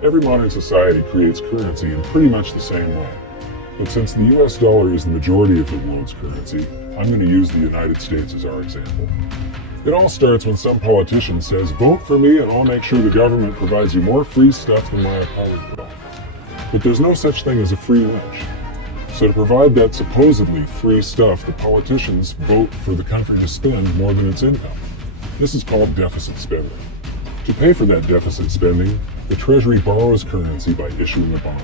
Every modern society creates currency in pretty much the same way. But since the US dollar is the majority of the world's currency, I'm going to use the United States as our example. It all starts when some politician says, "Vote for me and I'll make sure the government provides you more free stuff than my Apollo bill." But there's no such thing as a free lunch. So to provide that supposedly free stuff, the politicians vote for the country to spend more than its income. This is called deficit spending. To pay for that deficit spending, the Treasury borrows currency by issuing a bond.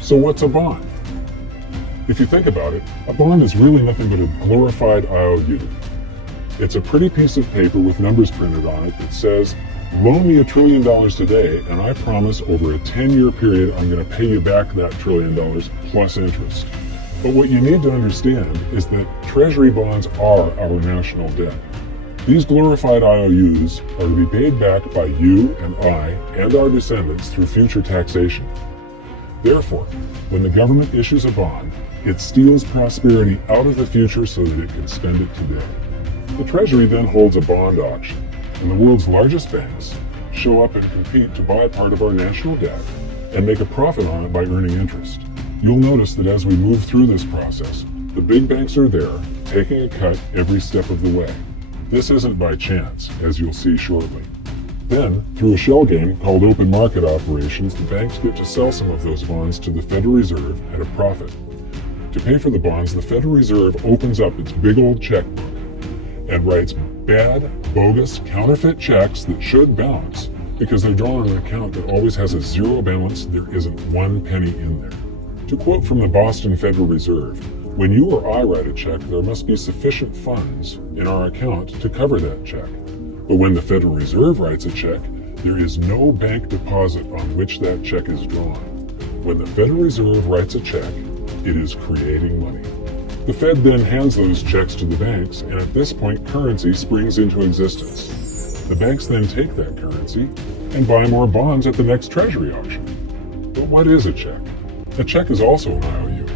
So what's a bond? If you think about it, a bond is really nothing but a glorified IOU. It's a pretty piece of paper with numbers printed on it that says, "Loan me $1 trillion today, and I promise over a 10-year period I'm going to pay you back that $1 trillion plus interest." But what you need to understand is that Treasury bonds are our national debt. These glorified IOUs are to be paid back by you and I and our descendants through future taxation. Therefore, when the government issues a bond, it steals prosperity out of the future so that it can spend it today. The Treasury then holds a bond auction, and the world's largest banks show up and compete to buy part of our national debt and make a profit on it by earning interest. You'll notice that as we move through this process, the big banks are there, taking a cut every step of the way. This isn't by chance, as you'll see shortly. Then, through a shell game called open market operations, the banks get to sell some of those bonds to the Federal Reserve at a profit. To pay for the bonds, the Federal Reserve opens up its big old checkbook and writes bad, bogus, counterfeit checks that should bounce because they're drawn on an account that always has a zero balance. There isn't one penny in there. To quote from the Boston Federal Reserve, "When you or I write a check, there must be sufficient funds in our account to cover that check. But when the Federal Reserve writes a check, there is no bank deposit on which that check is drawn. When the Federal Reserve writes a check, it is creating money." The Fed then hands those checks to the banks, and at this point, currency springs into existence. The banks then take that currency and buy more bonds at the next Treasury auction. But what is a check? A check is also an IOU.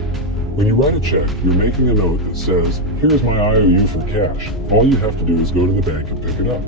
When you write a check, you're making a note that says, "Here's my IOU for cash. All you have to do is go to the bank and pick it up."